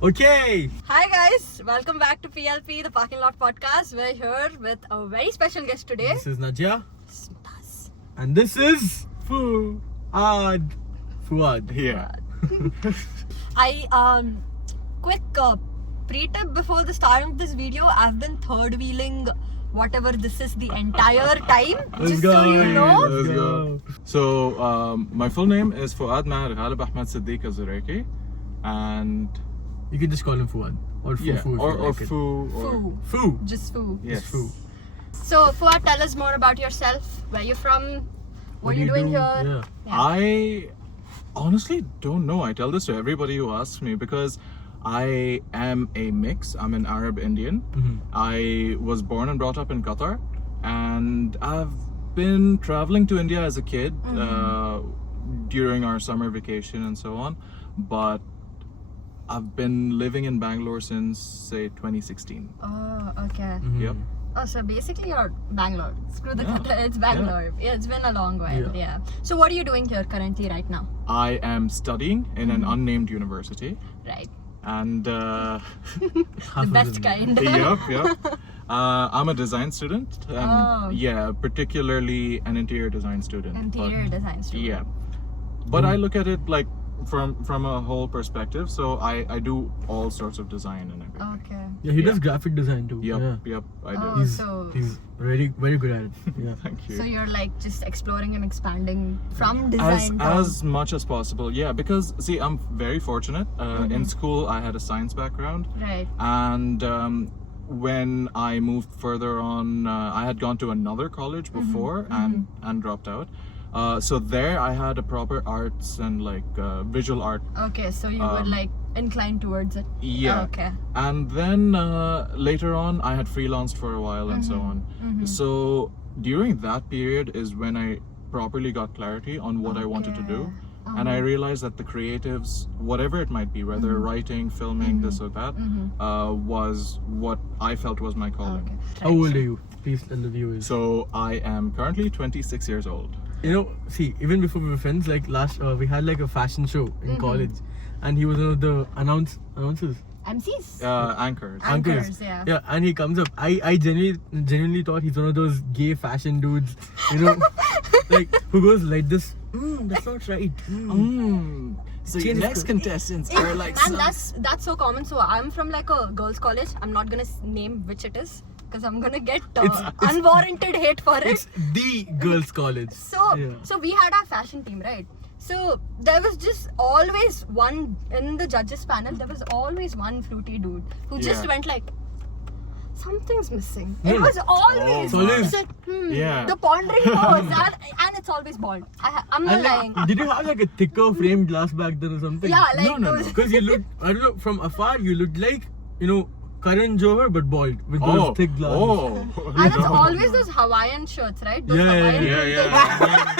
Okay. Hi guys, welcome back to PLP, the Parking Lot Podcast. We're here with a very special guest today. This is Nadia. Us. And this is Fuad. Fuad. Yeah. Quick pre-tip before the start of this video. I've been third wheeling whatever this is the entire time. Let's just go. so you know. Let's go. So, my full name is Fuad Maher Ghalib Ahmed Siddiq Azureki, and You can just call him Fuad. Or Fu. yeah, Fu if or you like it. Fu, or Foo. Fu. Just Foo. yes, Just Fu. So Fuad, tell us more about yourself. Where you're from? What are you do doing do? here? Yeah. I honestly don't know. I tell this to everybody who asks me because I am a mix. I'm an Arab Indian. I was born and brought up in Qatar, and I've been traveling to India as a kid during our summer vacation and so on. But I've been living in Bangalore since say 2016. Oh, okay. Yep. Oh, so basically you're Bangalore. Screw the Yeah. Qatar, it's Bangalore. Yeah, it's been a long while. Yeah. Yeah. So what are you doing here currently right now? I am studying in an unnamed university, Right. and Half The of best them. kind. yep. I'm a design student, and Oh. yeah, particularly an interior design student. Interior design student. Yeah, but I look at it like from a whole perspective. So I do all sorts of design and everything. Okay. Yeah, he does Yeah. graphic design too. Yep, Yeah. yep, I do. Oh. He's very good at it. Yeah. Thank you. So you're like just exploring and expanding from design as much as possible, yeah, because see, I'm very fortunate. In school I had a science background, Right. and when I moved further on, I had gone to another college before and dropped out. So there I had a proper arts and like visual art. Okay, so you were like inclined towards it. Yeah. Okay. And then later on I had freelanced for a while and so on. So during that period is when I properly got clarity on what I wanted to do. And I realized that the creatives, whatever it might be, whether writing, filming, this or that, was what I felt was my calling. Okay. How old are you? Please tell the viewers. So I am currently 26 years old. You know, see, even before we were friends, like last, we had like a fashion show in college, and he was one of the announcers. MCs. Anchors. Anchors, yeah. Yeah, and he comes up. I genuinely thought he's one of those gay fashion dudes, you know, like who goes like this. That's not right. So your next contestants are like Man, that's so common. So I'm from like a girls' college. I'm not gonna name which it is because I'm gonna get It's- unwarranted hate for it. It's the girls' college. So Yeah. so we had our fashion team, right? So there was just always one in the judges panel. There was always one fruity dude who just Yeah. went like, something's missing. No, It no. was always. It's always- It's like, Yeah. The pondering pose, and it's always bald. I'm not And lying. like, did you have like a thicker framed glass back then or something? Yeah, like no, those. Because you looked, I don't know, from afar you looked like, you know, Karan Johar but bald with those thick glasses. Oh. And it's always those Hawaiian shirts, right? Those Yeah, Hawaiian Yeah, yeah.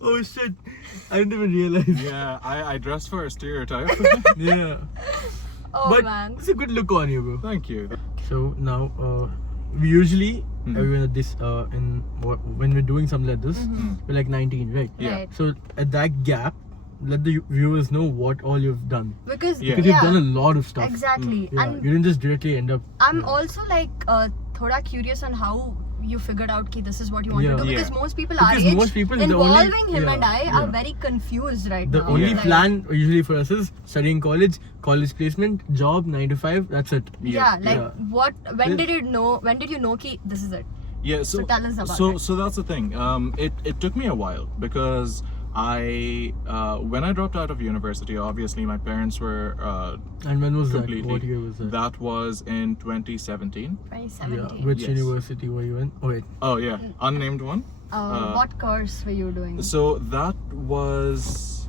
Oh shit, I didn't even realize. Yeah, I dress for a stereotype. Yeah. Oh But man. it's a good look on you, bro. Thank you. So now, we usually, everyone at this, when we're doing something like this, we're like 19, right? Yeah. Right. So at that gap, let the viewers know what all you've done. Because Yeah. Because you've done a lot of stuff. Exactly. Yeah, And you didn't just directly end up. I'm also like thoda curious on how you figured out ki this is what you want Yeah. to do, because Yeah. most people Because our age most people, the involving only- him yeah, and I are yeah. very confused right The now. only Yeah. plan usually for us is studying college placement, job, 9 to 5, that's it. Yeah, like Yeah. when Yeah. did you know ki this is it? Yeah, So tell us about so it. so that's the thing. It took me a while because I when I dropped out of university, obviously my parents were And when was that? completely. What year was that? That was in 2017. 2017. Yeah. Which Yes. university were you in? Oh wait. Oh yeah, unnamed one. What course were you doing? So that was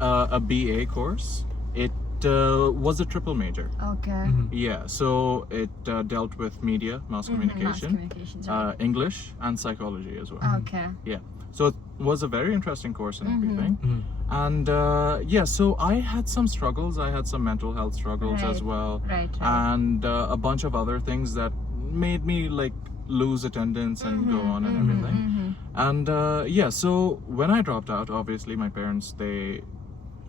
a BA course. It was a triple major. Okay. Yeah, so it dealt with media, mass communication, Mass communications. Right. English, and psychology as well. Okay. Yeah, so it was a very interesting course and everything. Mhm. And yeah, so I had some struggles. I had some mental health struggles as Right. well, Right. and a bunch of other things that made me like lose attendance and go on and everything. And yeah, so when I dropped out, obviously my parents, they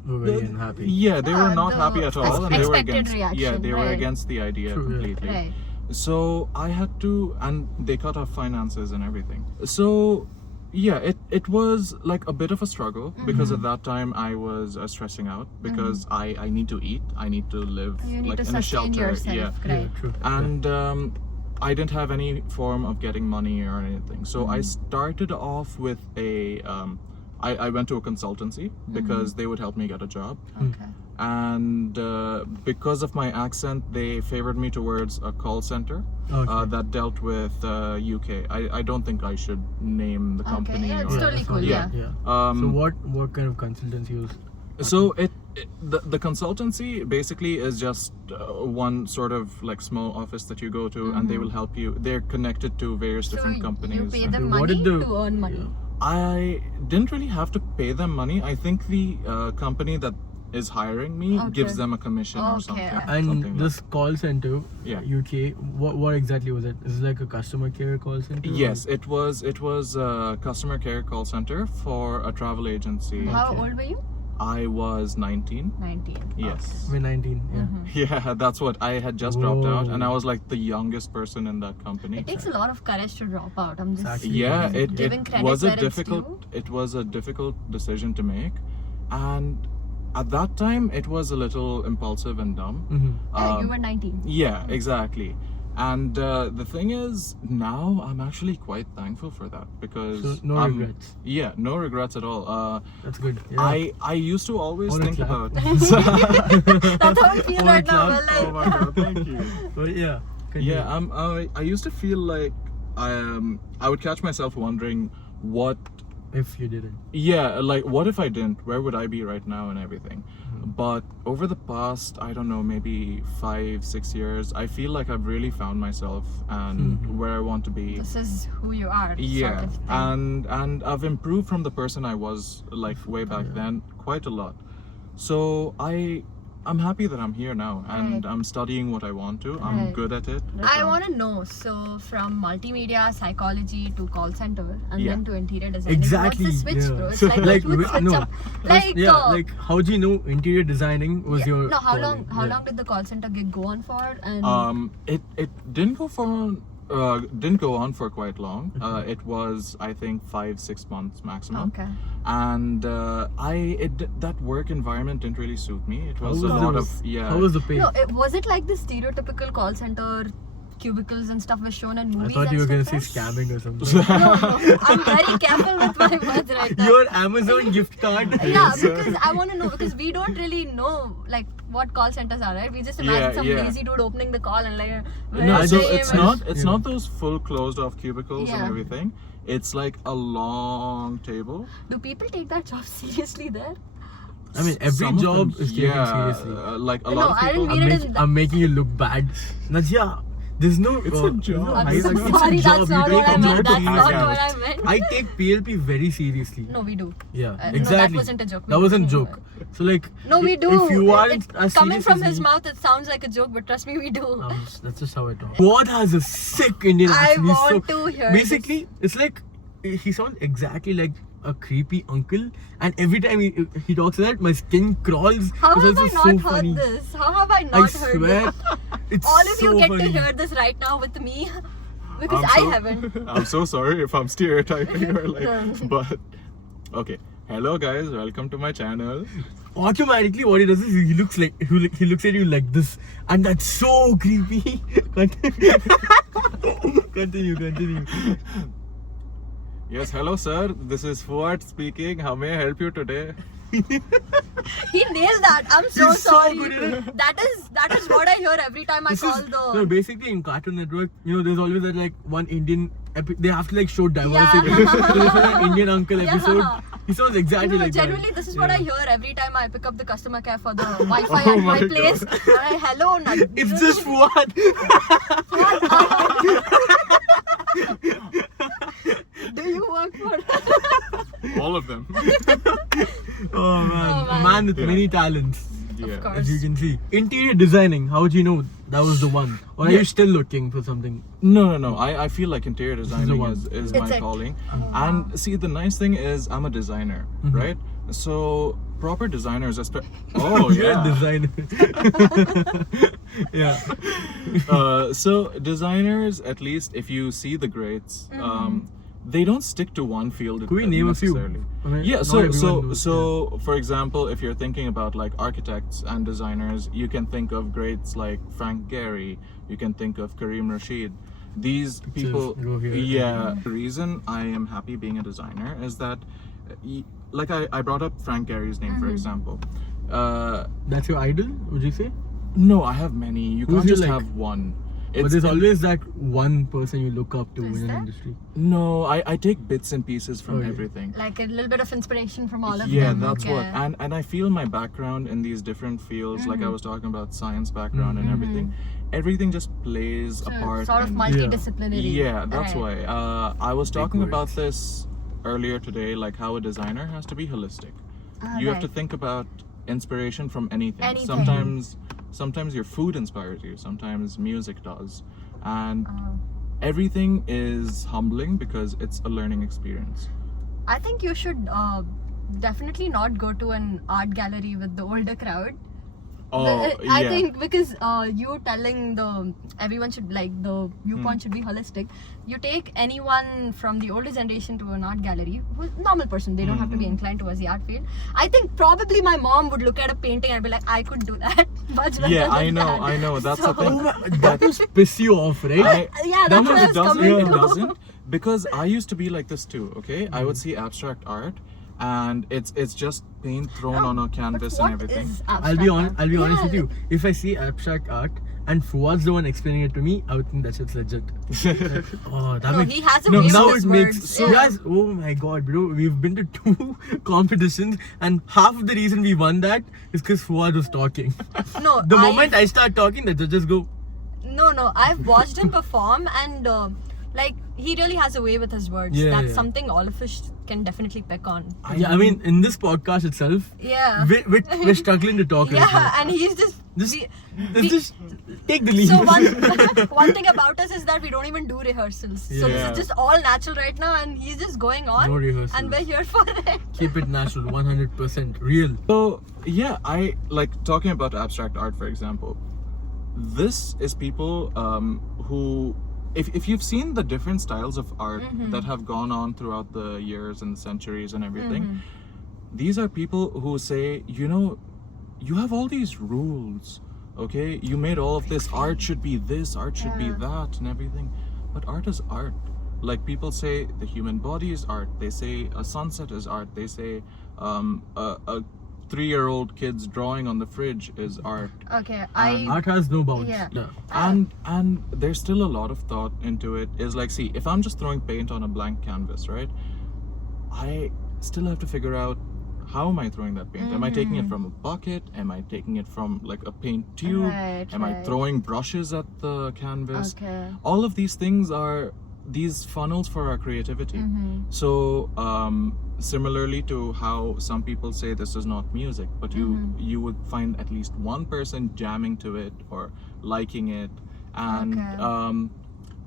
We're very unhappy. yeah, they were Yeah, not the happy at all, and they were expected against reaction, they were right. against the idea True, yeah. completely. Right. So I had to, and they cut off finances and everything. So yeah, it was like a bit of a struggle because at that time I was stressing out because I need to eat, I need to live You need like to in a sustain shelter. yourself. Yeah. Right. True. And I didn't have any form of getting money or anything. So I started off with a I went to a consultancy because they would help me get a job. Okay. And because of my accent, they favored me towards a call center Okay. that dealt with UK. I don't think I should name the company. Okay. Yeah, it's or, totally that's cool. fine. Yeah. Um, So what kind of consultancy was? So the consultancy basically is just one sort of like small office that you go to, and they will help you. They're connected to various So different companies. you pay and- them What money did the- to earn money. I didn't really have to pay them money. I think the company that is hiring me Okay. gives them a commission or Okay. something. And something this call center, Yeah. UK, what exactly was it? Is it like a customer care call center? Yes, it was a customer care call center for a travel agency. How Okay. old were you? I was 19. 19. Yes. We're 19. Yeah. Yeah, that's what I had just dropped out, and I Whoa. was like the youngest person in that company. It takes a lot of courage to drop out. I'm just Exactly. Yeah, it giving credit was a where it's difficult it was a difficult decision to make, and at that time it was a little impulsive and dumb. Yeah, you Um, were 19. Yeah, exactly. And the thing is, now I'm actually quite thankful for that because So, no I'm- regrets. Yeah, no regrets at all. That's good. Yeah. I used to always Wanna think clap? about. That's how I feel Oh, right now. clap. Well, Oh my god, thank you. But yeah. continue. Yeah, I used to feel like I would catch myself wondering what If you didn't. yeah, like what if I didn't? Where would I be right now and everything? But over the past, I don't know, maybe 5-6 years, I feel like I've really found myself and where I want to be. this is who you are. Yeah, Sort of thing. and I've improved from the person I was like way back then quite a lot. So I'm happy that I'm here now and Right. I'm studying what I want to. I'm Right. good at it. I want to know, so from multimedia, psychology to call center and Yeah. then to interior designing. Exactly. What's the switch, yeah. bro? It's like you would switch no. up. Like, Like how do you know interior designing was yeah. your? No, how calling? long? How Yeah. long did the call center gig go on for? And It didn't go on for quite long. It was I think 5-6 months maximum. okay. And that work environment didn't really suit me. It How was a was lot the- of yeah. How was the pay? No, was it like the stereotypical call center cubicles and stuff was shown in I movies? thought you were and gonna say stuff scamming or something. No, I'm very careful with my words right now. Your Amazon gift card. Yeah, because I want to know, because we don't really know like what call centers are, right? We just imagine Yeah, some yeah. lazy dude opening the call and like No, I so just- it's I not just- it's yeah. not those full closed off cubicles and Yeah. everything. It's like a long table. Do people take that job seriously there? I mean, every Some of job them, is taken yeah, seriously. like a No, lot of I people. didn't mean it in that- I'm making you look bad. Nadia, there's no. It's a job. I'm high- so it's a sorry, job. that's You not take what I a meant. job That's to not hang what out. I meant. I take PLP very seriously. No, we do. Yeah, no, that exactly. wasn't a joke. We That do. wasn't joke. So like. No, we do. If you aren't It- as coming serious from as his me- mouth, it sounds like a joke, but trust me, we do. That's just how I talk. God has a sick Indian I accent. He's want to hear Basically, it's like he sounds exactly like a creepy uncle, and every time he talks like that, my skin crawls. How It's have I also not so heard funny. this? How have I I not heard swear, this? it's All of so you get funny. to hear this right now with me. Because I'm I so- haven't. I'm so sorry if I'm stereotyping or like, No. but okay. Hello guys, welcome to my channel. Automatically, what he does is he looks like he looks at you like this, and that's so creepy. Continue. Yes, hello sir. This is Fuad speaking. How may I help you today? He nailed that. I'm so He's so sorry. good at it. That is what I hear every time I This call is, the. no, basically in Cartoon Network, there's always that like one Indian. They have to like show diversity. Yeah. So there's an Indian uncle Yeah. episode. He sounds exactly No, like genuinely, that. this is what I Yeah. hear every time I pick up the customer care for the Wi-Fi Oh at my my place. God. And I, hello, Nad- It's just Fuad. Do you work for? All of them. Oh man, man. man with Yeah. many talents, Yeah. course. as you can see. Interior designing. How do you know that was the one? Or are Yeah. you still looking for something? No. I feel like interior designing one. is It's my it. calling. And see, the nice thing is I'm a designer, right? So proper designers, oh You're a yeah. designer. yeah. So designers, at least if you see the greats, they don't stick to one field. Could we name a few? necessarily. I mean, Yeah, not so everyone knows, for example, if you're thinking about like architects and designers, you can think of greats like Frank Gehry, you can think of Kareem Rashid. These people, go here. yeah. The reason I am happy being a designer is that, like I brought up Frank Gehry's name, for example. That's your idol, would you say? No, I have many. You Who's can't your, just like- have one. But there's in- always that one person you look up to Is in an there? industry. No, I take bits and pieces from Oh, yeah. everything. Like a little bit of inspiration from all of Yeah, them. that's what. Okay. And I feel my background in these different fields, like I was talking about science background and everything just plays a So, part. sort of in- multidisciplinary. Yeah, that's Right. why. I was talking words. about this earlier today, like how a designer has to be holistic. You have to Right. think about inspiration from anything. Anything. Sometimes your food inspires you, sometimes music does. And Oh. everything is humbling because it's a learning experience. I think you should definitely not go to an art gallery with the older crowd. Oh, I yeah. think because you telling everyone should like the viewpoint Hmm. should be holistic. You take anyone from the older generation to an art gallery, who's a normal person, they don't have to be Hmm. inclined towards the art field. I think probably my mom would look at a painting and be like, I could do that much better Yeah, I than know, that. I know. That's So- the thing. That must piss you off, right? Yeah, that's No, what I it was doesn't. coming It to. doesn't. Because I used to be like this too. Okay, I would see abstract art, and it's just paint thrown on a canvas But and what everything. is I'll be abstract I'll be honest art? with you. If I see abstract art and Fuad's the one explaining it to me, I would think that shit's legit. Oh, that No, makes he has a no, way now with his it makes words. so Yeah. guys. Oh my god, bro! We've been to 2 competitions, and half of the reason we won that is because Fuad was talking. No, The moment I start talking, the judges go. No, I've watched him perform and like he really has a way with his words. Yeah, That's yeah. something all of us can definitely pick on. Yeah, I mean, in this podcast itself, Yeah. we're struggling to talk right Yeah, now. and he's just. Just, we- just take the lead. so one thing about us is that we don't even do rehearsals. So this Yeah. is just all natural right now, and he's just going on. No rehearsals. And we're here for it. Keep it natural, 100% real. So yeah, I like talking about abstract art, for example. This is people who, if you've seen the different styles of art that have gone on throughout the years and the centuries and everything, these are people who say, you know, you have all these rules, okay? You made all of this. Art should be this, art should be Yeah. that, and everything. But art is art. Like people say the human body is art. They say a sunset is art. They say a 3-year-old kid's drawing on the fridge is art. Okay, Art has no bounds. Yeah. No. And there's still a lot of thought into it. Is like, see, if I'm just throwing paint on a blank canvas, right? I still have to figure out, how am I throwing that paint? Am I taking it from a bucket? Am I taking it from like a paint tube? Right, Am I right. throwing brushes at the canvas? Okay. All of these things are these funnels for our creativity. So similarly to how some people say this is not music, but you would find at least one person jamming to it or liking it, and Okay.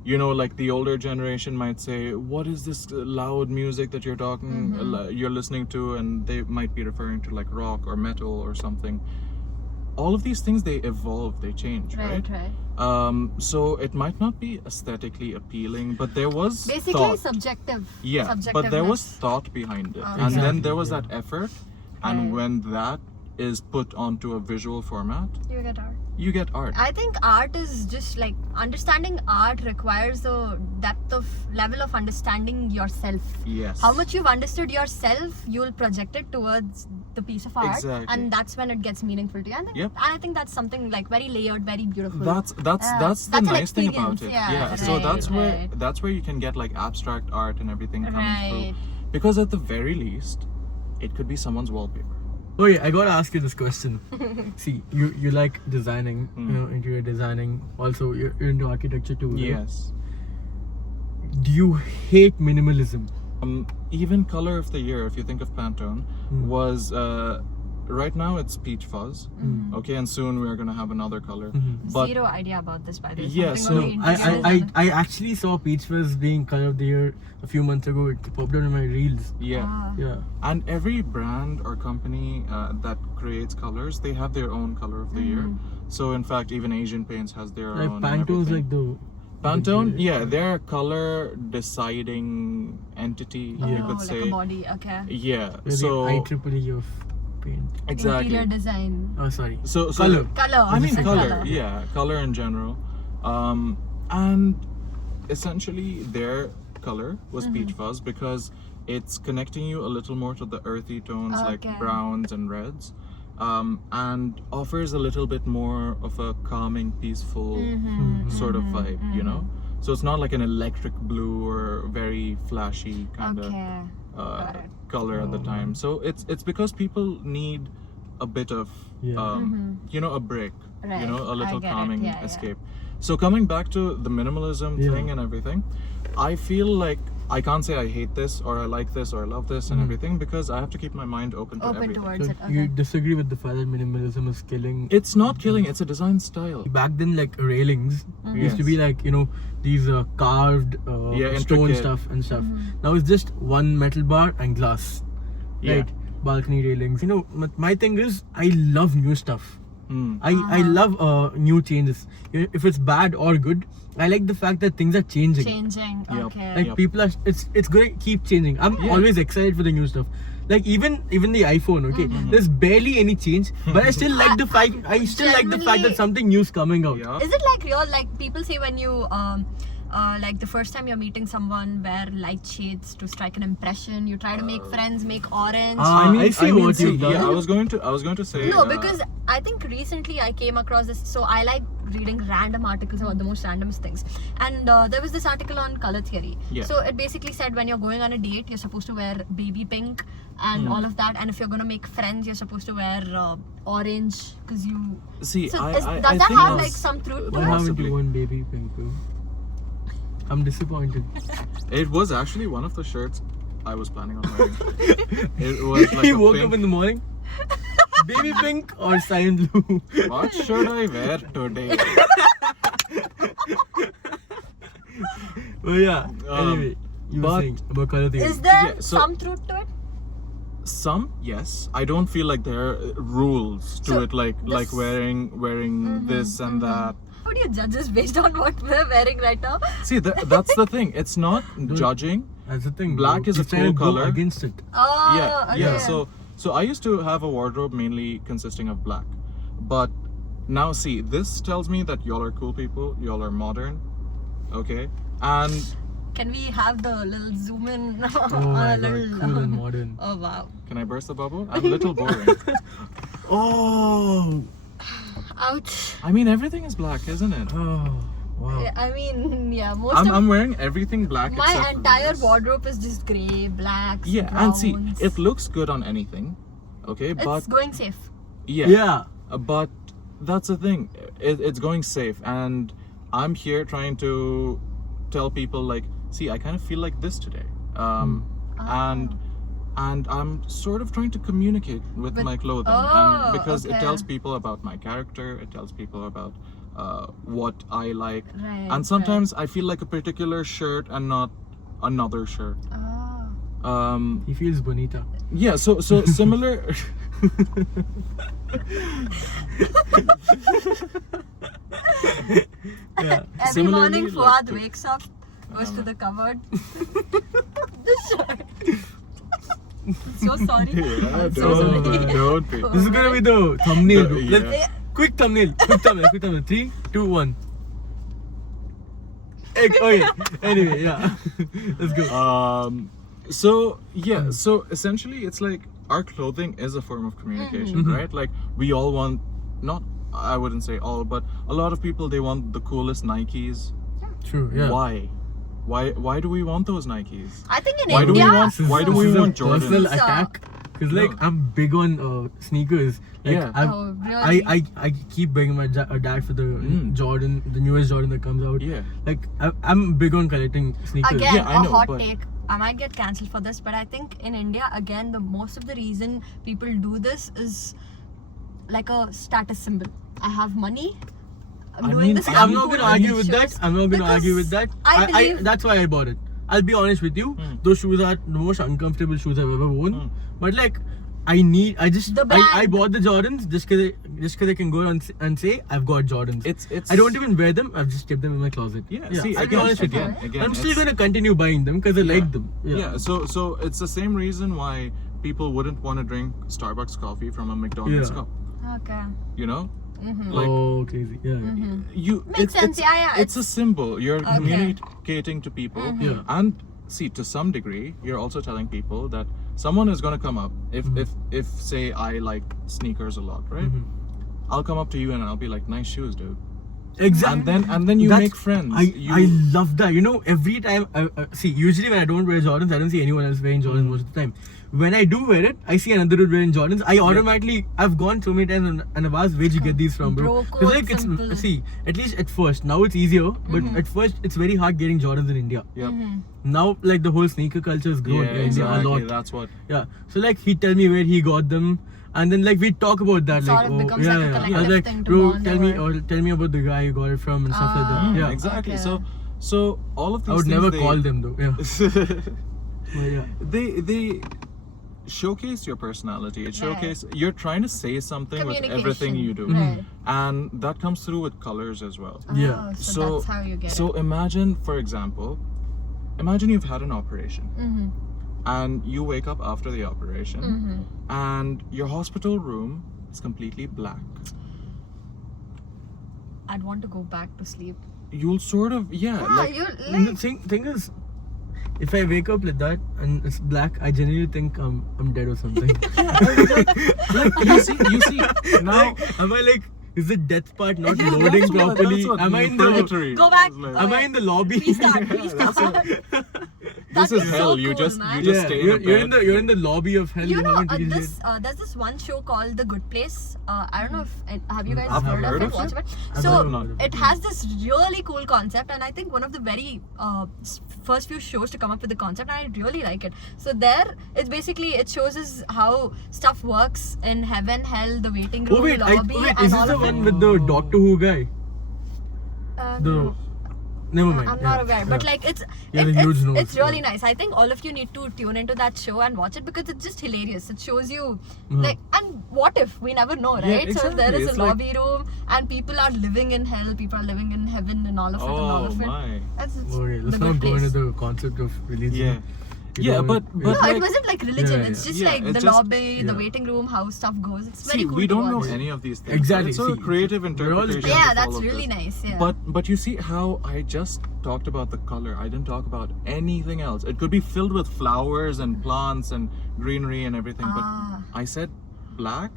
you know, like the older generation might say, what is this loud music that you're talking you're listening to, and they might be referring to like rock or metal or something. All of these things, they evolve, they change, right? Right. So it might not be aesthetically appealing, but there was Basically thought. subjective. Yeah, but there was subjectiveness. thought behind it, Okay. and then Exactly, there was yeah. that effort, and Right. when that is put onto a visual format, You get art. you get art. I think art is just like understanding art requires a depth of level of understanding yourself. Yes. How much you've understood yourself, you'll project it towards the piece of art, Exactly. and that's when it gets meaningful to you. Yep. And I think that's something like very layered, very beautiful. That's the That's an nice thing about experience, it. yeah, So right, that's where you can get like abstract art and everything coming Right. through, because at the very least, it could be someone's wallpaper. Oh yeah, I gotta ask you this question. See, you like designing, you know, interior designing. Also, you're into architecture too. Right? Yes. Do you hate minimalism? Even color of the year, if you think of Pantone, was right now it's peach fuzz. Okay, and soon we are gonna have another color. But Zero idea about this, by the way. Yeah, Something so on the interior I design. actually saw Peach Fuzz being color of the year a few months ago. It popped up in my reels. yeah. Ah. Yeah. And every brand or company that creates colors, they have their own color of the year. So in fact, even Asian Paints has their Like own. and Pantone's everything. like the Pantone, yeah, they're a color deciding entity, Oh, you could like say. a body, okay. Yeah. the So IEEE of paint. exactly. Interior design. Oh, sorry. So Color. Color. I mean Just color, yeah, color in general. And essentially their color was peach fuzz because it's connecting you a little more to the earthy tones like Okay. browns and reds, and offers a little bit more of a calming, peaceful sort of vibe, you know? So it's not like an electric blue or very flashy kind of Okay. Got it. color at the time. So it's because people need a bit of Yeah. you know, a break, Right. you know, a I little get it. calming Yeah, yeah. escape. So coming back to the minimalism Yeah. thing and everything, I feel like I can't say I hate this or I like this or I love this and everything because I have to keep my mind open to Open everything. towards So it. you Okay. disagree with the fact that minimalism is killing? It's not killing, it's a design style. Back then, like railings used to Yes. be like, you know, these carved Yeah, stone intricate. stuff and stuff. Now it's just one metal bar and glass, Yeah. right? Balcony railings. You know, my thing is I love new stuff. Mm. I love new changes. If it's bad or good, I like the fact that things are changing. Changing. Yep. Okay. Like Yep. people are, it's going to keep changing. I'm Yeah. always excited for the new stuff. Like even the iPhone, okay, there's barely any change, but I still like the fact. I still like the fact Genuinely- that something new is coming out. Yeah. Is it like real? Like people say when you like the first time you're meeting someone, wear light shades to strike an impression. You try to make friends, make orange. Ah, I see what see, you've done. yeah, I was going to say No, because I think recently I came across this. So I like reading random articles about the most randomest things. And there was this article on color theory. Yeah. So it basically said when you're going on a date, you're supposed to wear baby pink and all of that. And if you're going to make friends, you're supposed to wear orange because you. see, So I does I that think have that's- like some truth What to it? happened Possibly. to one baby pink? Bro? I'm disappointed. It was actually one of the shirts I was planning on wearing. It was like He a woke pink. up in the morning. Baby pink or cyan blue? What should I wear today? Oh yeah. Anyway, you were but- saying about color theory. Is there Yeah, so- some truth to it? Some, yes. I don't feel like there are rules to So, it, like this- wearing this and that. How do you judge us based on what we're wearing right now? See, that's the thing. It's not judging. That's the thing. Black bro. is He's a trying to cool go color. against it. Oh, Yeah, okay. yeah. So I used to have a wardrobe mainly consisting of black, but now see, this tells me that y'all are cool people. Y'all are modern, okay? And Can we have the little zoom in? Oh my god, cool and modern. Oh wow. can I burst the bubble? I'm a little boring. Oh, Ouch. I mean, everything is black, isn't it? oh, wow. Yeah, I mean, yeah, most I'm of wearing everything black. my except for entire this. wardrobe is just grey, blacks, Yeah, browns. and see, it looks good on anything, okay? It's But going safe. yeah, Yeah. but that's the thing. It's going safe, and I'm here trying to tell people like, see, I kind of feel like this today, and I'm sort of trying to communicate with my clothing, Oh, and because it okay. tells people about my character, it tells people about what I like, Right. and sometimes I feel like a particular shirt and not another shirt. Oh. He feels bonita. Yeah, so similar. Yeah. Every Similarly, morning, like Fuad to- wakes up, goes to the cupboard. This shirt. So sorry. Yeah, I'm so don't, sorry. don't be. This is gonna be the thumbnail. Bro. Yeah. Let's, quick thumbnail. Quick thumbnail. 3, 2, 1. Okay. Anyway, yeah. Let's go. So yeah, so essentially it's like our clothing is a form of communication, right? Like we all want, not, I wouldn't say all, but a lot of people, they want the coolest Nikes. True. Yeah. Why do we want those Nikes? I think in Why do we India, want- why do we This is a want Jordans? personal It's a- attack. Cause like No. I'm big on sneakers. Like, Yeah. Oh, really? I keep begging my dad for the Jordan, the newest Jordan that comes out. Yeah. Like I'm big on collecting sneakers. again, Yeah, I a know, hot but- take. I might get cancelled for this, but I think in India, again, the most of the reason people do this is like a status symbol. I have money. I'm doing this. I'm not cool gonna on argue these with that. shows. I'm not gonna Because argue with that. I believe that's why I bought it. I'll be honest with you. Those shoes are the most uncomfortable shoes I've ever worn. But like, I bought the Jordans just cause I can go and say I've got Jordans. It's I don't even wear them. I've just kept them in my closet. See, I'll be honest with you. again, I'm still it's- gonna continue buying them because I like them. Yeah. So it's the same reason why people wouldn't want to drink Starbucks coffee from a McDonald's Yeah. cup. Okay. You know, Mm-hmm. like oh, crazy. Yeah. you. Makes sense, yeah, It's a symbol. You're Okay. communicating to people, Yeah. and see, to some degree, you're also telling people that someone is gonna come up. If say I like sneakers a lot, right? I'll come up to you and I'll be like, "Nice shoes, dude." Exactly. And then you That's- make friends. I love that. You know, every time see, usually when I don't wear Jordans, I don't see anyone else wearing Jordans most of the time. When I do wear it, I see another dude wearing Jordans. I automatically, I've gone so many times and I've asked, where'd you get these from, bro? Bro, 'Cause, code like simple. see, at least at first, now it's easier, but at first it's very hard getting Jordans in India. Yep. Now like the whole sneaker culture has grown Yeah, in India a exactly. lot. That's what. Yeah. So like he tell me where he got them. And then like we talk about that, Sort like of becomes like a I was collective like, thing to bro, bond tell me over." or tell me about the guy you got it from and stuff like that. Yeah, Exactly. Okay. So all of these I would things never they, call them though. Yeah, But yeah. they showcase your personality. It showcase you're trying to say something with everything you do, Right. and that comes through with colors as well. Yeah. Oh, so that's how you get So it. imagine, for example, you've had an operation, Mm-hmm. and you wake up after the operation, and your hospital room is completely black. I'd want to go back to sleep. You'll sort of like you And the thing is, if I wake up like that and it's black, I genuinely think I'm dead or something. you see now. Like, am I like, is the death part not Yeah, loading that's what- properly? that's what Am I in the purgatory Go back. is like. Am I in the lobby? Restart. This That'd is be hell. so You cool, just man. you just stay in a you're in bed. the lobby of hell. You know, haven't reached this it. there's this one show called The Good Place. I don't know if have you guys I've heard heard of of it? Watched it. it? I've So heard of it. it has this really cool concept, and I think one of the very first few shows to come up with the concept. And I really like it. So there, it's basically it shows us how stuff works in heaven, hell, the waiting room, Oh wait, lobby, wait, and is all this the of it. one with the Doctor Who guy? The never mind. I'm yeah, not aware, but yeah. like it's Yeah, the huge nose, it's really yeah. nice. I think all of you need to tune into that show and watch it because it's just hilarious. It shows you Mhm. like, and what if we never know, right? Yeah, So if there exactly. is It's a like- lobby room and people are living in hell, people are living in heaven, and all of it, and all Oh of it. my. That's Okay, the let's good not go place. into the concept of religion. Yeah. You Yeah, know, but No, like- it wasn't like religion. Yeah, It's yeah. just Yeah, like it's the just- lobby, the yeah. waiting room, how stuff goes. It's very See, cool. we to don't know watch. any of these things. Exactly, It's a see, creative we're all- interpretation. Yeah, of that's all of really this. nice. Yeah. But you see how I just talked about the color. I didn't talk about anything else. It could be filled with flowers and plants and greenery and everything. Ah. But I said black,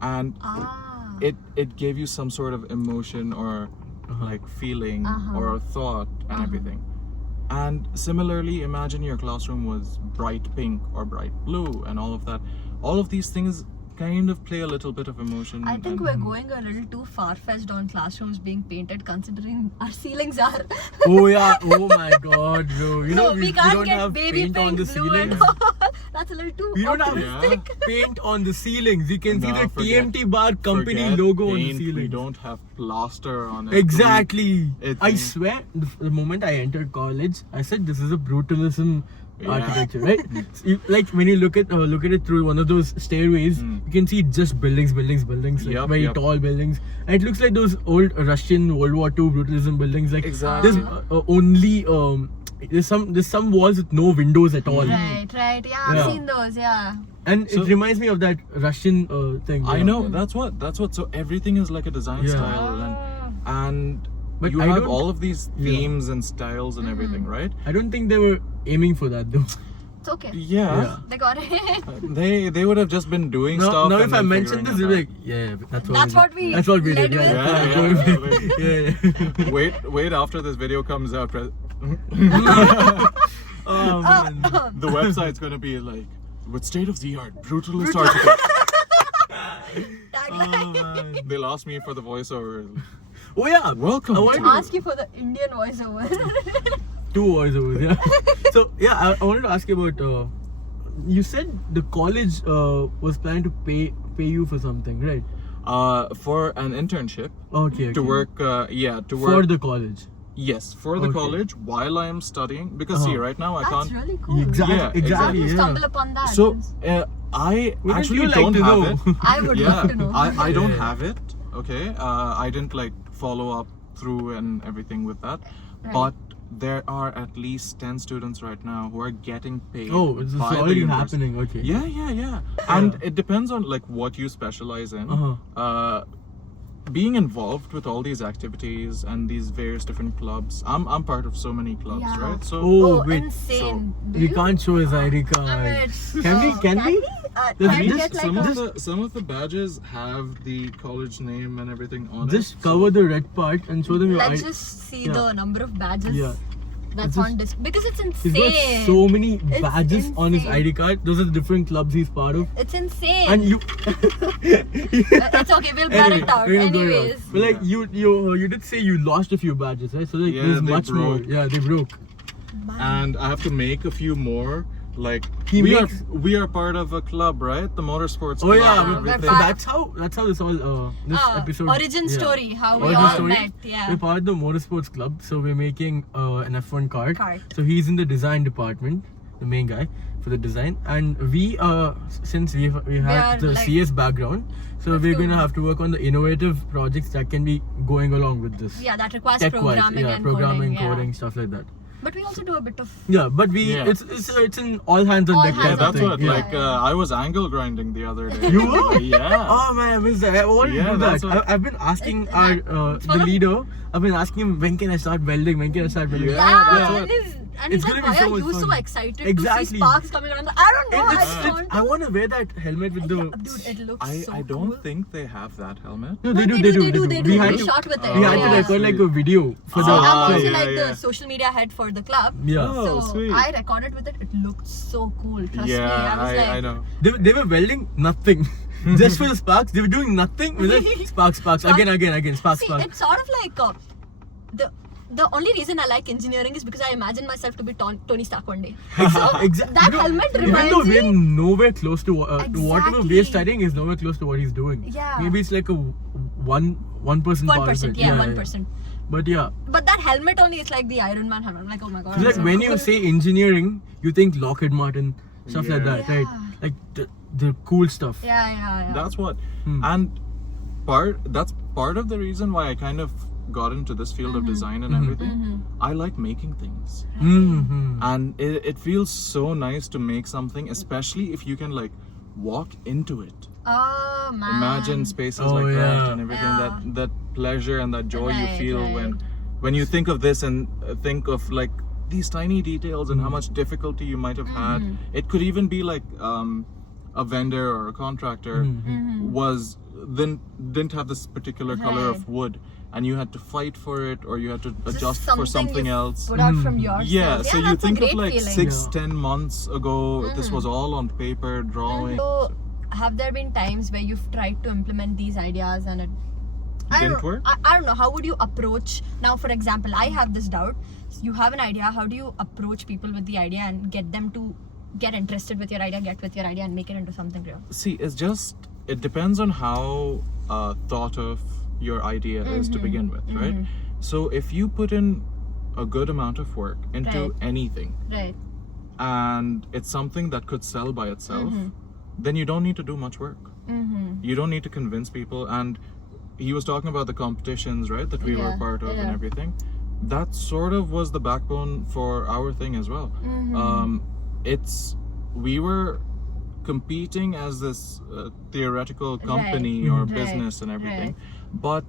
and ah. it gave you some sort of emotion or like feeling or thought and everything. And similarly, imagine your classroom was bright pink or bright blue and all of that. All of these things kind of play a little bit of emotion. I think and- we're going a little too far-fetched on classrooms being painted, considering our ceilings are. Oh yeah, oh my god, bro. You know, we can't don't get have baby paint pink, on the blue, and ceilings. all. That's a little too. We don't have optimistic. paint on the ceilings. You can see No, the forget- TMT bar company Forget logo on the paint, ceiling. We don't have plaster on it. Exactly. It's I in- swear, the moment I entered college, I said this is a brutalism Yeah. architecture, right? Like when you look at it through one of those stairways, you can see just buildings, like Yup, very yup. tall buildings, and it looks like those old Russian World War II brutalism buildings. Like Exactly. there's only there's some walls with no windows at all, Right. Yeah, Yeah. I've seen those. Yeah. and So- it reminds me of that Russian thing. I yeah. know. That's what. So everything is like a design Yeah. style, and But you I have don't- all of these Yeah. themes and styles and everything, right? I don't think they were aiming for that though. It's okay. Yeah. They got it. They would have just been doing Now, stuff. now and if I then mention this, figuring they'll it be like, yeah, that's That's what we That's what we led did. with. Yeah, yeah. out. Wait after this video comes out. Oh man. The website's gonna be like with state-of-the-art brutalist architecture. Tagline. man. They'll ask me for the voiceover. Oh yeah. Welcome. I want to- to- Ask you for the Indian voiceover. 2 voiceovers. Yeah. So yeah, I wanted to ask you about. You said the college was planning to pay you for something, right? For an internship Okay. to work. To work For the college. Yes, for the Okay. college while I am studying. Because see, right now I That's can't. really cool. Exactly. Yeah, How exactly. did you Yeah. stumble upon that? So I Wouldn't actually you like don't to have know? it. I would Yeah, love to know. I don't Yeah. have it. Okay, I didn't like follow up through and everything with that, Right. but there are at least 10 students right now who are getting paid. Oh, it's by the already university. happening. Okay. Yeah. And it depends on like what you specialize in. Uh-huh. Being involved with all these activities and these various different clubs. I'm part of so many clubs, Yeah. right? So Oh, wait. insane. Do We you? can't show his ID I card. mean, Can we? Can we? Can we Just get like some a... some of the badges have the college name and everything on Just it. cover the red part and show them your Let's ID. just see Yeah. the number of badges Yeah. that's It's on display. Because it's He's got insane. so many It's badges on his insane. ID card. Those are the different clubs he's part of. It's insane. And you. It's okay, we'll blur it out. we're gonna blur it out. Anyways. But like you did say you lost a few badges, right? So like Yeah, there's they much more. broke. Yeah, they broke. And I have to make a few more. Like He we makes- are part of a club, right? The motorsports Oh club. yeah, and we're everything. so part- that's how this all this episode origin story, how we Origin all story. met. Yeah. We're part of the motorsports club, so we're making an F1 kart. Kart. So he's in the design department, the main guy for the design, and we since we are had the like- CS background, so Let's we're go. gonna have to work on the innovative projects that can be going along with this. Yeah, that requires Tech-wise, programming yeah, and programming, coding. coding, stuff like that. But we also do a bit of... Yeah, but we Yeah. it's in all hands on All deck. hands Yeah, type of that's thing. what. Yeah. Like I was angle grinding the other day. You were? Yeah. Oh man, I missed that. I wanted Yeah, to do that's that. what- I've been asking It's our it's the one of- leader. I've been asking him when can I start welding? When can I start welding? Yeah, Yeah, that's what- and It's he's like, gonna be why so are much you so fun. excited to Exactly. see sparks coming around? I don't know. I want to wear that helmet with the. Yeah, dude, it looks so I don't cool. think they have that helmet. No, No, they do. they do. We had We to. shot with it. We had to Yeah. record like a video for So the. I'm Ah, also yeah, like yeah. the social media head for the club. Yeah. Oh, So sweet. I recorded with it. It looked so cool. Trust me. Yeah, I was like, I know. They were welding nothing. Just for the sparks, they were doing nothing with it. Sparks, sparks, again, sparks, See, sparks. it's sort of like the only reason I like engineering is because I imagine myself to be Tony Stark one day. Exactly. that helmet Even reminds though we're me. nowhere close to whatever we're Exactly. studying is nowhere close to what he's doing. Yeah. Maybe it's like a 1% part of 1%, it. yeah, 1%. But yeah, But that helmet only is like the Iron Man helmet. I'm like, oh my god. it's like so when cool. you say engineering, you think Lockheed Martin, stuff like Yeah. that, right? Yeah. Like the cool stuff. Yeah. That's what. Hmm. And that's part of the reason why I kind of got into this field of design and everything. I like making things. Mm-hmm. And it feels so nice to make something, especially if you can like walk into it. Oh man. Imagine spaces Oh, like yeah. that and everything. Yeah. That pleasure and that joy you Right, feel right. when you think of this and think of like these tiny details and how much difficulty you might have had. It could even be like a vendor or a contractor was didn't have this particular color Right. of wood, and you had to fight for it, or you had to Just adjust for something you else. Put out from yourself. Yeah, so you that's a think of great like feeling. 6-10 months ago, this was all on paper, drawing. So, have there been times where you've tried to implement these ideas and it Didn't work? I don't know. How would you approach now? For example, I have this doubt. You have an idea. How do you approach people with the idea and get them to get interested with your idea, get with your idea, and make it into something real? See, it depends on how thought of your idea is to begin with, right? So if you put in a good amount of work into Right. anything, Right. and it's something that could sell by itself, then you don't need to do much work. You don't need to convince people. And he was talking about the competitions, right, that we were Yeah, part of and yeah. everything. That sort of was the backbone for our thing as well. We were competing as this theoretical company or right, business and everything, but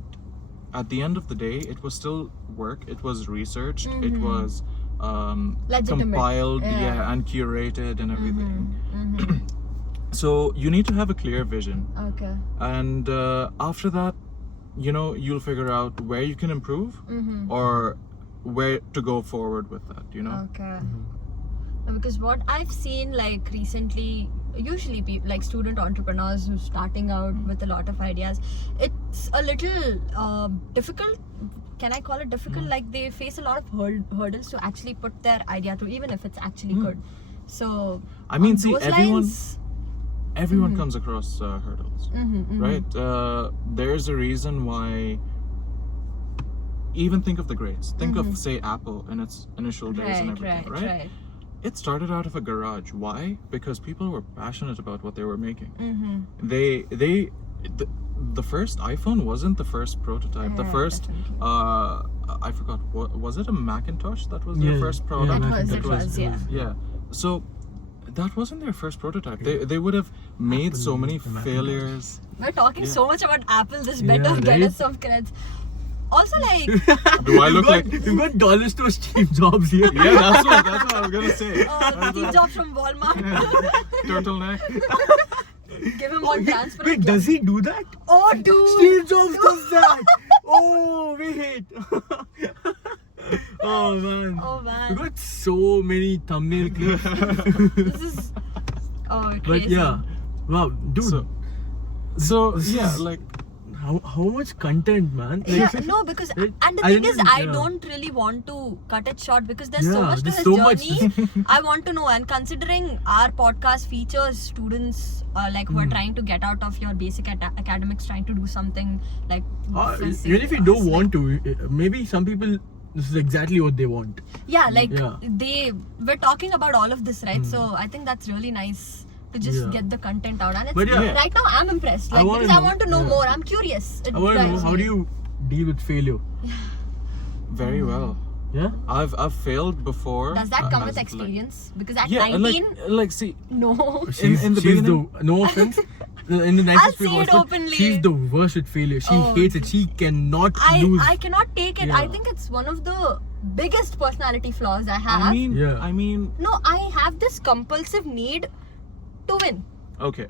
at the end of the day, it was still work. It was researched. It was Legitimate. compiled, Yeah. and curated and everything. So you need to have a clear vision, Okay. and after that, you'll figure out where you can improve or where to go forward with that. Okay. Because what I've seen like recently, usually people like student entrepreneurs who's starting out with a lot of ideas, it's a little difficult can I call it difficult? Like they face a lot of hurdles to actually put their idea through, even if it's actually good. So I mean, on see, those everyone comes across hurdles, right? There's a reason why. Even think of the greats. Think of, say, Apple in its initial days and everything, right? It started out of a garage. Why? Because people were passionate about what they were making. The first iPhone wasn't the first prototype. The first, I forgot, was it a Macintosh that was their first product? It was, yeah. Yeah. So that wasn't their first prototype. They would have made Apple so many used the Macintosh. failures. We're talking Yeah. so much about Apple. This better Yeah, get right? us some credits. Also, like, Do I look like? You've got dollars to Steve Jobs here. Yeah, that's what I was gonna say. Steve Jobs from Walmart. Turtleneck. Give him one dance for Wait, a does he do that? Oh, dude. Steve Jobs does that. Oh, wait. Oh man. Oh, man. We got so many thumbnail clips. This is. Oh, But crazy. yeah, wow, dude. So This yeah, is- like how much content, man? Yeah, no, because Right? and the I thing is, didn't- I yeah. don't really want to cut it short because there's so Yeah, much to there's his so much. journey. I want to know, and considering our podcast features students like who are trying to get out of your basic academics, trying to do something like Even if you don't want to, maybe some people, this is exactly what they want. yeah, like Yeah. we're talking about all of this, right? So I think that's really nice to just Yeah. get the content out, and it's But yeah. right now I'm impressed, I like wanna because I know, want to know yeah. more. I'm curious. It I want to know, drives how me. do you deal with failure? very well. Yeah? I've failed before. Does that come as, with like- experience? Because at Yeah, and 19, like see, no. in the she's beginning- no offense. In the nicest say way it possible, openly. she's the worst with failure. She Oh, hates it. She cannot lose. I cannot take it. I Yeah. think it's one of the biggest personality flaws I have. I mean, no, I have this compulsive need to win. okay.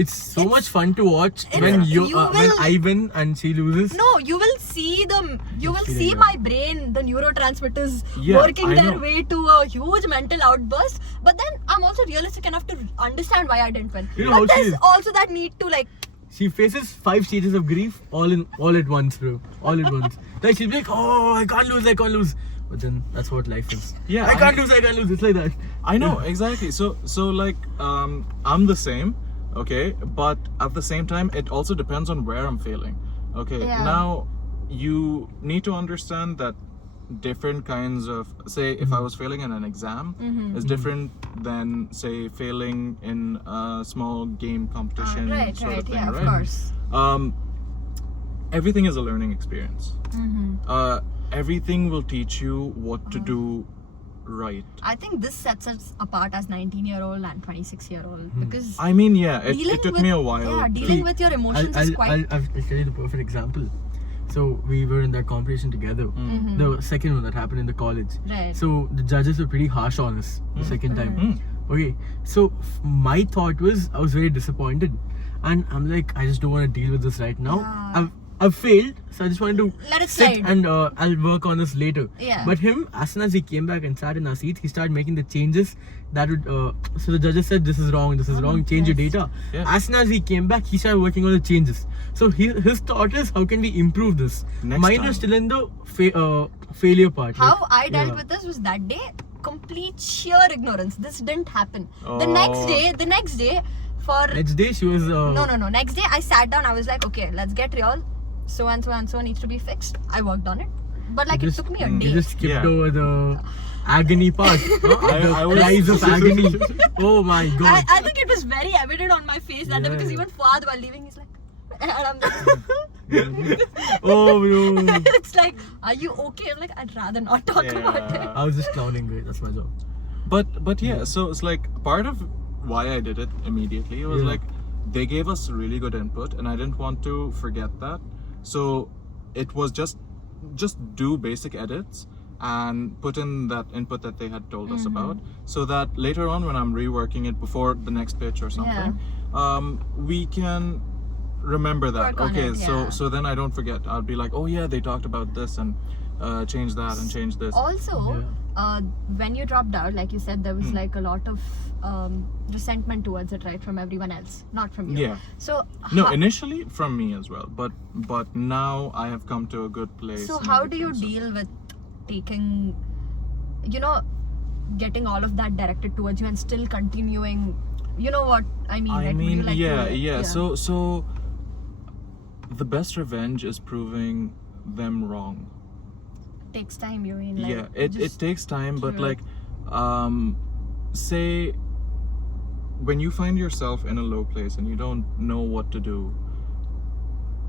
It's so It's- much fun to watch it's- when you when will- I win and she loses. No, you will see them. You will feeling see that. my brain, the neurotransmitters Yeah, working I their know. way to a huge mental outburst. But then I'm also realistic enough to understand why I didn't win. You know how but she there's is. also that need to like. She faces 5 stages of grief all at once, bro. All at once. Like she'll be like, oh, I can't lose. But then that's what life is. Yeah, I can't lose. It's like that. I know exactly. So like I'm the same, okay, but at the same time it also depends on where I'm failing. Okay. Yeah. Now you need to understand that different kinds of, say, if I was failing in an exam is different than, say, failing in a small game competition Right, sort right, of thing, yeah, right? of course. Everything is a learning experience. Mm-hmm. Everything will teach you what to do right. I think this sets us apart as 19-year-old and 26-year-old because I mean, yeah, it dealing took with- me a while. Yeah, dealing with your emotions is quite. I'll tell you the perfect example. So we were in that competition together. The second one that happened in the college. Right. So the judges were pretty harsh on us the second time. Okay. So my thought was I was very disappointed, and I'm like, I just don't want to deal with this right now. Yeah. I've failed, so I just wanted to Let it sit slide. and I'll work on this later. Yeah. But him, as soon as he came back and sat in our seats, he started making the changes that would. So the judges said, "This is wrong. This is wrong. Change your yes. data." Yeah. As soon as he came back, he started working on the changes. So his thought is, how can we improve this? Next Mine time. was still in the failure part. How like, I dealt yeah. with this was that day complete sheer ignorance. This didn't happen. The Oh. next day, for Next day she was. no. Next day I sat down. I was like, okay, let's get real. So and so needs to be fixed. I worked on it, but like it took me a You day. just skipped Yeah. over the agony part. The I was- cries of agony. Oh my god. I think it was very evident on my face that day because Yeah. even Fuad while leaving, he's like, and I'm like, Oh bro. it's like, are you okay? I'm like, I'd rather not talk about it. I was just clowning, great. That's my job. But yeah, so it's like part of why I did it immediately was Yeah. like they gave us really good input and I didn't want to forget that. So it was just do basic edits and put in that input that they had told us about, so that later on when I'm reworking it before the next pitch or something, we can remember that. Work on Okay, it, yeah. so then I don't forget. I'll be like, oh yeah, they talked about this and change that and change this. Also, when you dropped out, like you said, there was like a lot of resentment towards it, right, from everyone else, not from you. Yeah. So No, how- initially from me as well, but now I have come to a good place. So and how do you everything, so- deal with taking, you know, getting all of that directed towards you and still continuing? You know what I mean? I right? Would you mean, like to- yeah. So the best revenge is proving them wrong. takes time. You mean? Like, Yeah, it just- takes time, but Yeah. like, say when you find yourself in a low place and you don't know what to do,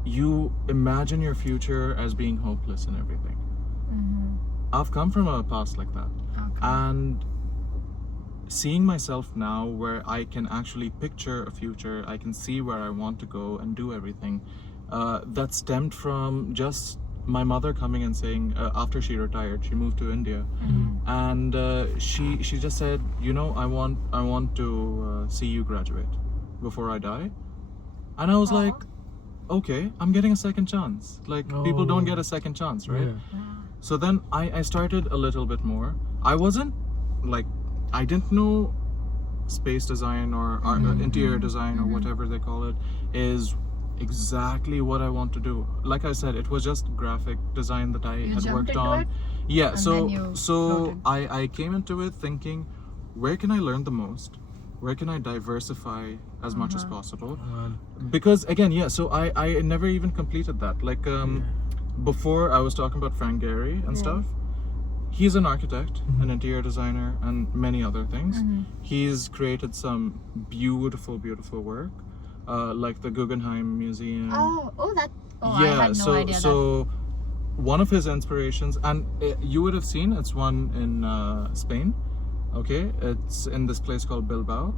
you imagine your future as being hopeless and everything. Mhm. I've come from a past like that, Okay. and seeing myself now where I can actually picture a future, I can see where I want to go and do everything, that stemmed from just my mother coming and saying, after she retired, she moved to India, and she just said, you know, I want to see you graduate before I die. And I was Aw. like, okay, I'm getting a second chance. Like, people don't Oh. get a second chance, right? Yeah. So then I started a little bit more. I wasn't like, I didn't know space design or interior design or whatever they call it is exactly what I want to do. Like I said, it was just graphic design that I You had jumped worked into on. it, Yeah, and so then you floated. I came into it thinking, where can I learn the most? Where can I diversify as much as possible? Because again, yeah, so I never even completed that. Like before I was talking about Frank Gehry and stuff. He's an architect, an interior designer, and many other things. He's created some beautiful, beautiful work, like the Guggenheim Museum. Oh, that. Oh, yeah, I had no so idea. so one of his inspirations, and you would have seen, it's one in Spain. Okay, it's in this place called Bilbao,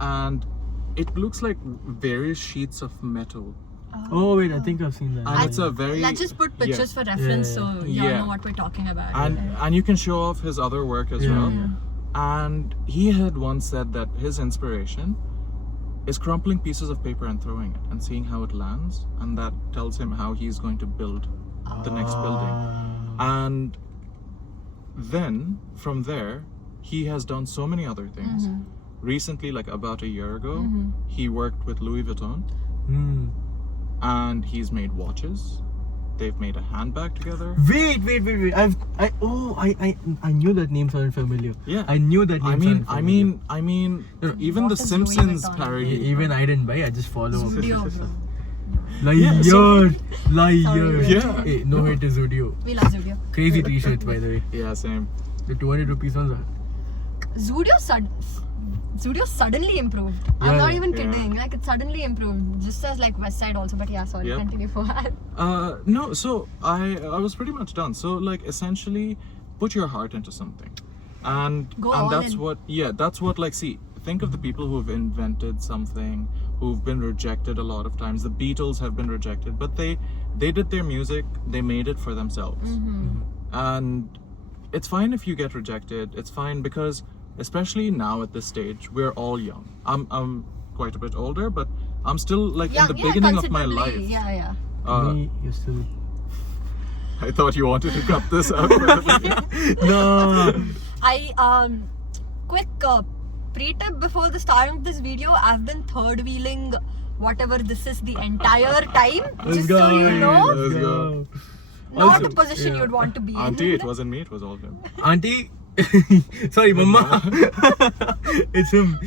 and it looks like various sheets of metal, Oh wait, I think I've seen that. and it's a very Let's just put yeah. pictures for reference Yeah, so yeah. y'all Yeah. know what we're talking about. and you can show off his other work as Yeah, well. yeah. And he had once said that his inspiration is crumpling pieces of paper and throwing it and seeing how it lands, and that tells him how he's going to build the next building. And then from there, he has done so many other things. Recently, like about a year ago, he worked with Louis Vuitton, Hmm. and he's made watches. They've made a handbag together. Wait. I knew that name sounded familiar. Yeah. I knew that name. I mean, sounded familiar. even What the is Louis Simpsons Vuitton? parody. Even I didn't buy. I just follow. Zudio, bro. Liar, Yeah, so- liar. Sorry. Yeah. Hey, no hate to Zudio. We love Zudio. Crazy t-shirts, by the way. Yeah, same. The 200 rupees ones are. Zudio suddenly improved. I'm Yeah, not yeah. even Yeah. kidding. Like it suddenly improved, just as like West Side also. But yeah, sorry, Yep. continue for that. No, so I was pretty much done. So like essentially, put your heart into something, and Go all that's in. that's what like see. Think of the people who have invented something, who've been rejected a lot of times. The Beatles have been rejected, but they did their music. They made it for themselves, and it's fine if you get rejected. It's fine because especially now at this stage, we're all young. I'm quite a bit older, but I'm still like in the beginning of my life. Yeah. Me, you're still. I thought you wanted to cut this out. No. Quick pre-tip before the start of this video. I've been third wheeling whatever this is the entire time. Let's Just go. so you know, Let's go. not Also, a position yeah. you'd want to be Auntie, in. it wasn't me, it was all him. Auntie. Sorry, Mama. It's him.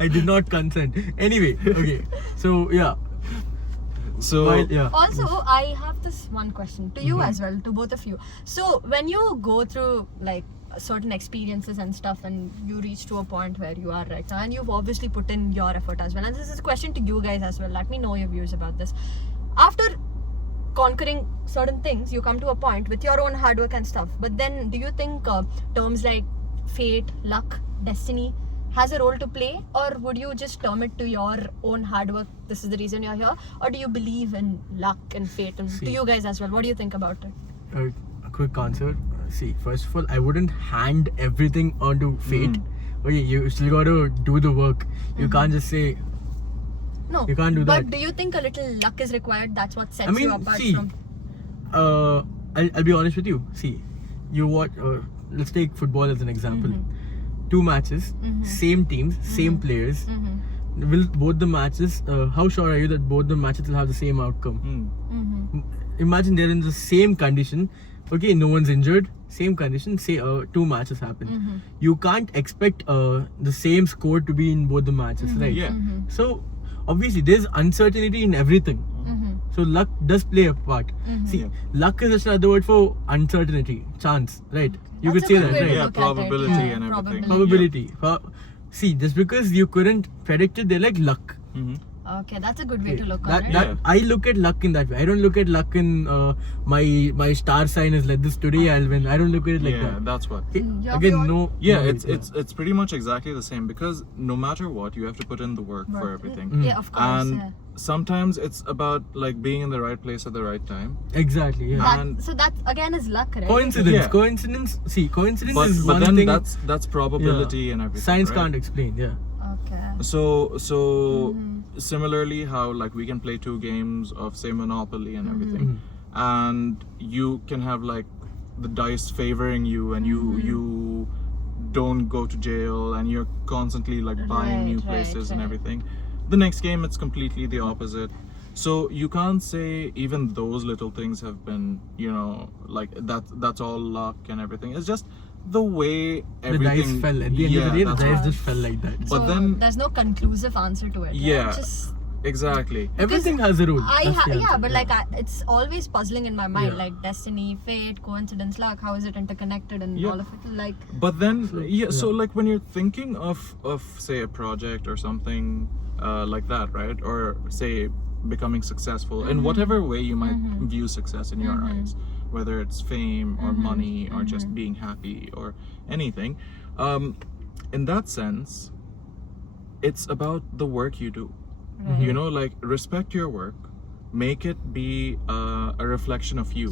I did not consent. Anyway, okay. So yeah. So While- yeah. Also, I have this one question to you as well, to both of you. So, when you go through like certain experiences and stuff, and you reach to a point where you are right now, and you've obviously put in your effort as well. And this is a question to you guys as well. Let me know your views about this. After conquering certain things, you come to a point with your own hard work and stuff. But then, do you think terms like fate, luck, destiny has a role to play, or would you just term it to your own hard work? This is the reason you're here, or do you believe in luck and fate? And to See. you guys as well, what do you think about it? A quick answer. See, first of all, I wouldn't hand everything onto fate. Okay, you still got to do the work. You can't just say. No, You can't do but that. do you think a little luck is required? That's what sets I mean, you apart see, from. I'll be honest with you. See, you watch. Let's take football as an example. Mm-hmm. 2 matches, same teams, same players. Mm-hmm. Will both the matches? How sure are you that both the matches will have the same outcome? Hmm. Mm-hmm. Imagine they're in the same condition. Okay, no one's injured. Same condition. Say 2 matches happen. Mm-hmm. You can't expect the same score to be in both the matches, right? Yeah. Mm-hmm. So obviously there's uncertainty in everything. Mm-hmm. So luck does play a part. See, Yeah. luck is just another word for uncertainty, chance, right? You That's could say a that, good way to right? Yeah, look at it. probability Yeah, and everything. probability. Probability. See, just because you couldn't predict it, they're like luck. Hmm. Okay, that's a good way to look That, on it. that Yeah. I look at luck in that way. I don't look at luck in my star sign is like this today. I'll win. I don't look at it like Yeah, that. that's what. Your Again, view on- no. Yeah, no, it's pretty much exactly the same because no matter what, you have to put in the work for everything. Yeah, of course. And yeah. sometimes it's about like being in the right place at the right time. exactly. Yeah. and- So that again is luck, right? Coincidence. Yeah. Coincidence. See, coincidence But is but one then thing. that's probability and everything. Science right? can't explain. Yeah. Okay. So similarly, how like we can play 2 games of say Monopoly and everything, and you can have like the dice favoring you, and you don't go to jail, and you're constantly like buying new Right, places and right. everything. The next game, it's completely the opposite. So you can't say even those little things have been, like that's all luck and everything. It's just the way The everything. dice fell. At the end of the day, the that's dice what- just fell like that. But So then- there's no conclusive answer to it. right? Yeah. Just Exactly. Everything has a rule. That's the yeah, answer. but like it's always puzzling in my mind, Yeah. like destiny, fate, coincidence, luck. How is it interconnected and Yeah. all of it? Like But then, so yeah. like when you're thinking of say a project or something like that, right? Or say becoming successful in whatever way you might view success in your eyes, whether it's fame or money or just being happy or anything. In that sense, it's about the work you do. You know, like respect your work, make it be a reflection of you,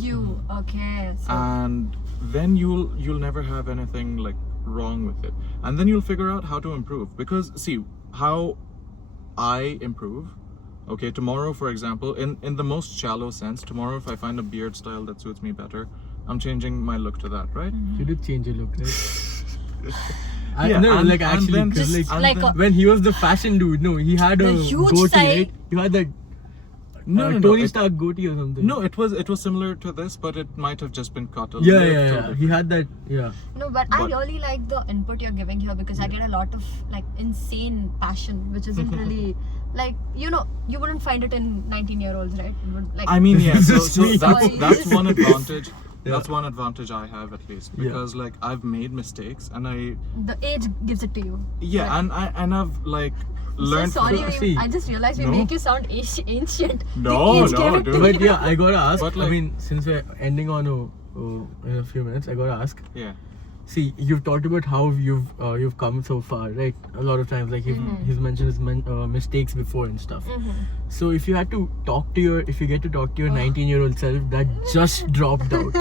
okay. So and then you'll never have anything like wrong with it, and then you'll figure out how to improve. Because see how I improve. Okay, tomorrow, for example, in the most shallow sense, tomorrow if I find a beard style that suits me better, I'm changing my look to that, right? You did change your look, right? Yeah, no, and- like and actually, then- 'cause, Just like, like then- when he was the fashion dude, no, he had a The huge goatee, side. right? You had that No, Tony it- Stark goatee or something. No, it was similar to this, but it might have just been cut a Yeah, little yeah, yeah. bit. He had that. Yeah. no, but I But- really like the input you're giving here because I get a lot of like insane passion, which isn't really like you wouldn't find it in 19-year-olds, right? You would, like I mean, yeah. So, Just me. that's one advantage. Yeah. That's one advantage I have at least Yeah. because like I've made mistakes and the age gives it to you. yeah, and I've like So learned. sorry, from- we- See, I just realized we no. make you sound ancient. No, the age no, gave it dude. to But you. yeah, I gotta ask. But, I like- mean, since we're ending on in a few minutes, I gotta ask. Yeah. See, you've talked about how you've come so far, right? A lot of times, like he's mentioned his mistakes before and stuff. So if you had to if you get to talk to your 19-year-old self that just dropped out,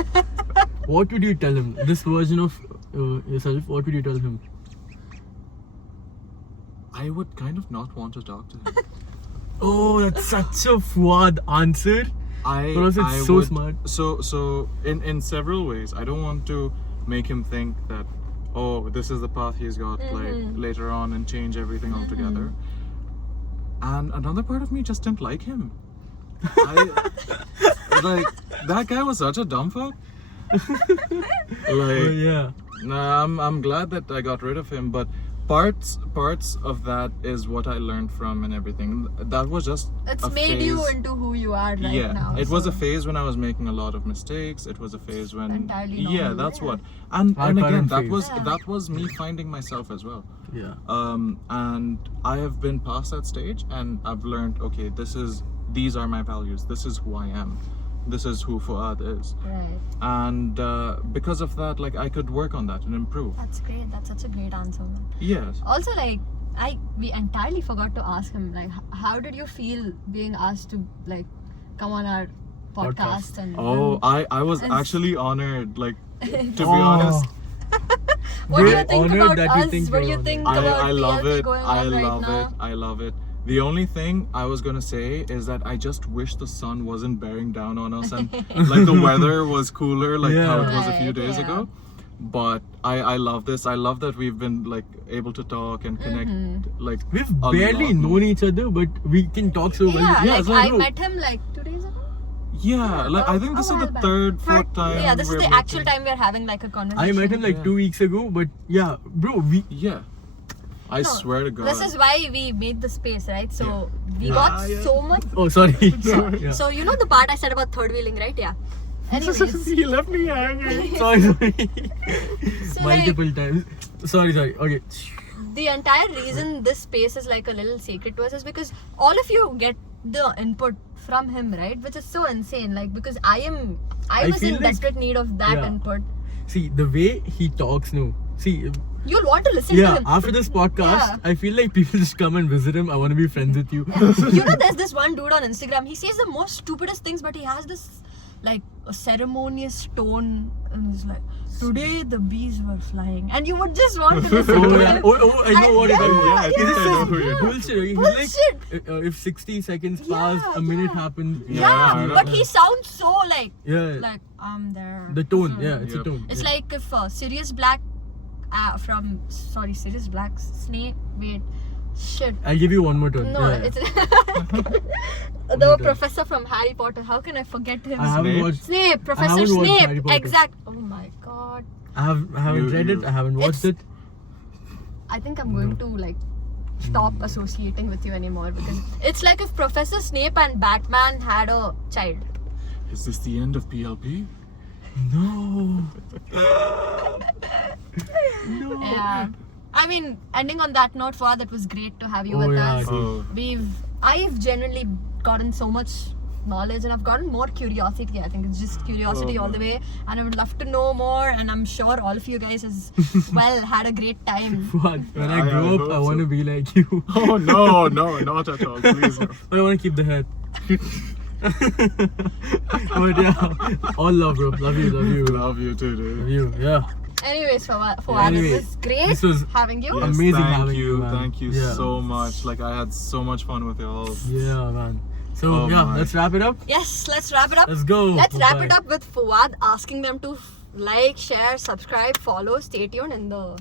what would you tell him? This version of yourself, what would you tell him? I would kind of not want to talk to him. Oh, that's such a Fuad answer. I But also it's I so would, smart. So in several ways, I don't want to make him think that this is the path he's got like later on and change everything altogether. And another part of me just didn't like him. Like that guy was such a dumb fuck. Oh, Like yeah. nah, I'm glad that I got rid of him, but parts of that is what I learned from and everything. That was just It's a made you phase. into who you are right Yeah, now. it was so- a phase when I was making a lot of mistakes. It was a phase when Entirely yeah, normal, that's yeah. what. And Our again, current that phase. was Yeah. that was me finding myself as well. Yeah. And I have been past that stage, and I've learned. Okay, these are my values. This is who I am. This is who Fuad is. Right. And because of that, like I could work on that and improve. That's great. That's such a great answer, man. Yes. Also, like we entirely forgot to ask him, like, how did you feel being asked to like come on our podcast and? Oh, I was And- actually honored. Like to be Oh. honest. what do you We're think honored about that you us? think what do we're you honored. think about I love PLP it. going I on right love now? it. I love it. The only thing I was gonna say is that I just wish the sun wasn't bearing down on us and like the weather was cooler like how it was a few Right, days yeah. ago. But I love this. I love that we've been like able to talk and connect like We've a barely lot more. known each other, but we can talk so well. Yeah, like so I bro, met him like 2 days ago. Yeah, like I think A this is the while back. third, fourth time. Yeah, this is we're the meeting. actual time we're having like a conversation. I met him like Yeah. 2 weeks ago, but yeah, bro, we Yeah. I No, swear to God. This is why we made the space, right? So we Yeah. got so much. oh sorry. yeah. So you know the part I said about third wheeling, right? Yeah. Anyways, He left me hanging. sorry. so Multiple times. Sorry. Okay. the entire reason this space is like a little sacred to us is because all of you get the input from him, right? Which is so insane. Like because I was feel in like- desperate need of that Yeah. input. See the way he talks now. See, You'll want to listen yeah. to him. After this podcast, Yeah. I feel like people just come and visit him. I want to be friends with you. You know, there's this one dude on Instagram. He says the most stupidest things, but he has this like a ceremonious tone, and he's like, "Today the bees were flying," and you would just want to listen Oh to yeah. him. Oh, I know what you're talking Yeah, about. I He think just I know says who you're bullshit. He's Bullshit. like, if 60 seconds Yeah, pass, a minute yeah. happens. Yeah, but he sounds so like Yeah. I'm there. The tone. Yeah, it's a Yep. tone. It's yeah. like if Sirius Black Sirius Black Snake. Wait, shit. I'll give you one more turn. No, Yeah. it's more the turn. professor from Harry Potter. How can I forget him? I haven't Snape? watched. Snape, Professor haven't watched Harry Snape. Potter. Exact. Oh my god. I haven't read it. you- I haven't watched It's- it. I think I'm going to like stop associating with you anymore because it's like if Professor Snape and Batman had a child. Is this the end of PLP? No. No. Yeah. I mean, ending on that note, Fuad, it was great to have you Oh, with yeah, us. dude. I've genuinely gotten so much knowledge and I've gotten more curiosity. I think it's just curiosity all the way, and I would love to know more. And I'm sure all of you guys as well had a great time. What? When I I grow up, hope I want to so. be like you. Oh no, not at all. Please no. But I want to keep the head. But yeah, all love, bro. Love you. Love you too, dude. Love you. Yeah. Anyways, Fuad, Anyway, it was great this was- having you. Yeah. Amazing thank having you, you, man. thank you Yeah. so much. Like I had so much fun with y'all. Yeah, man. So Oh yeah, my. let's wrap it up. Yes, let's wrap it up. Let's go. Let's wrap Bye. it up with Fuad asking them to like, share, subscribe, follow, stay tuned in the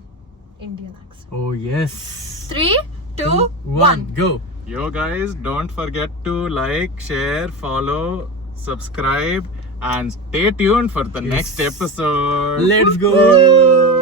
Indian accent. Oh yes. 3, 2, 1. Go. Yo guys, don't forget to like, share, follow, subscribe, and stay tuned for the Yes. next episode. Let's go.